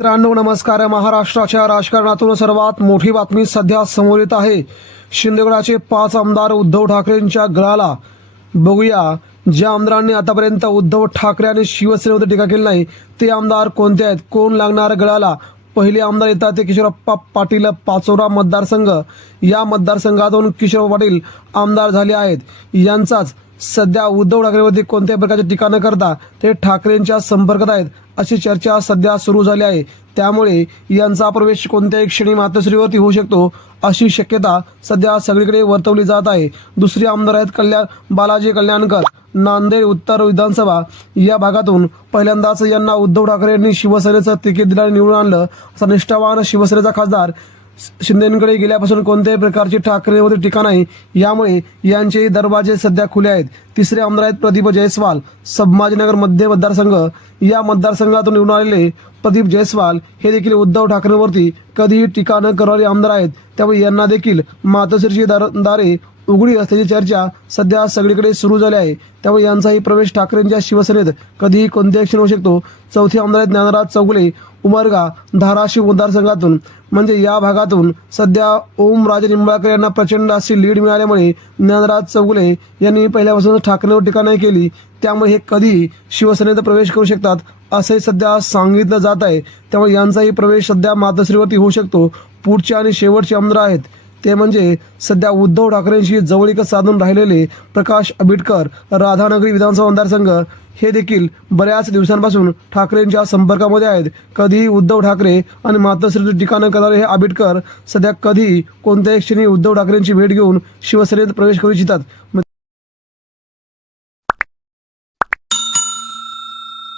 मित्रांनो नमस्कार. महाराष्ट्राच्या राजकारणातून सर्वात मोठी बातमी सध्या समोर येत आहे. शिंदेगडाचे पाच आमदार उद्धव ठाकरेंच्या गळाला. बघूया ज्या आमदारांनी आतापर्यंत उद्धव ठाकरे आणि शिवसेनेमध्ये टीका केली नाही ते आमदार कोणते आहेत? कोण लागणार गळाला? पहिले आमदार येतात ते किशोरप्पा पाटील पाचोरा मतदारसंघ. या मतदारसंघातून किशोर पाटील आमदार झाले आहेत. यांचाच सध्या उद्धव ठाकरेवरती कोणत्याही प्रकारची टीका न करता ते ठाकरेंच्या संपर्कात आहेत अशी चर्चा सध्या सुरू झाली आहे. त्यामुळे यांचा प्रवेश कोणत्याही क्षणी मातोश्रीवरती होऊ शकतो अशी शक्यता सध्या सगळीकडे वर्तवली जात आहे. दुसरे आमदार आहेत कल्याण बालाजी कल्याणकर नांदेड उत्तर विधानसभा या भागातून पहिल्यांदाच यांना उद्धव ठाकरे यांनी शिवसेनेचं तिकीट दिल्याने निवडून आणलं. असा निष्ठावान शिवसेनेचा खासदार शिंदेकडे गेल्यापासून कोणत्याही प्रकारची ठाकरेवरती टीका नाही. यामुळे यांचे दरवाजे सध्या खुले आहेत. तिसरे आमदार आहेत प्रदीप जयस्वाल. संभाजीनगर मध्य मतदारसंघ. या मतदारसंघातून निवडून आलेले प्रदीप जयस्वाल हे देखील उद्धव ठाकरेंवरती कधीही टीका न करणारे आमदार आहेत. त्यामुळे यांना देखील मातोश्रीची दार दारे उघडी असल्याची चर्चा सध्या सगळीकडे सुरू झाली आहे. त्यामुळे यांचाही प्रवेश ठाकरेंच्या शिवसेनेत कधीही कोणत्याही क्षण होऊ शकतो. चौथे आमदार ज्ञानराज चौगुले उमरगा धाराशिव मतदारसंघातून. म्हणजे या भागातून सध्या ओम राजे निंबाळकर यांना प्रचंड अशी लीड मिळाल्यामुळे ज्ञानराज चौगुले यांनी पहिल्यापासून ठाकरेंवर टीका नाही केली. त्यामुळे हे कधीही शिवसेनेत प्रवेश करू शकतात असे सध्या सांगितलं जात आहे. त्यामुळे यांचाही प्रवेश सध्या मातोश्रीवरती होऊ शकतो. पुढचे आणि शेवटचे आमदार आहेत ते म्हणजे सध्या उद्धव ठाकरेंशी जवळीक साधून राहिलेले प्रकाश आंबेडकर राधानगरी विधानसभा मतदारसंघ हे देखील बऱ्याच दिवसांपासून ठाकरेंच्या संपर्कामध्ये आहेत. कधीही उद्धव ठाकरे आणि मातोश्रीची ठिकाणं करणारे हे आंबेडकर सध्या कधी कोणत्याही क्षणी उद्धव ठाकरेंची भेट घेऊन शिवसेनेत प्रवेश करू इच्छितात.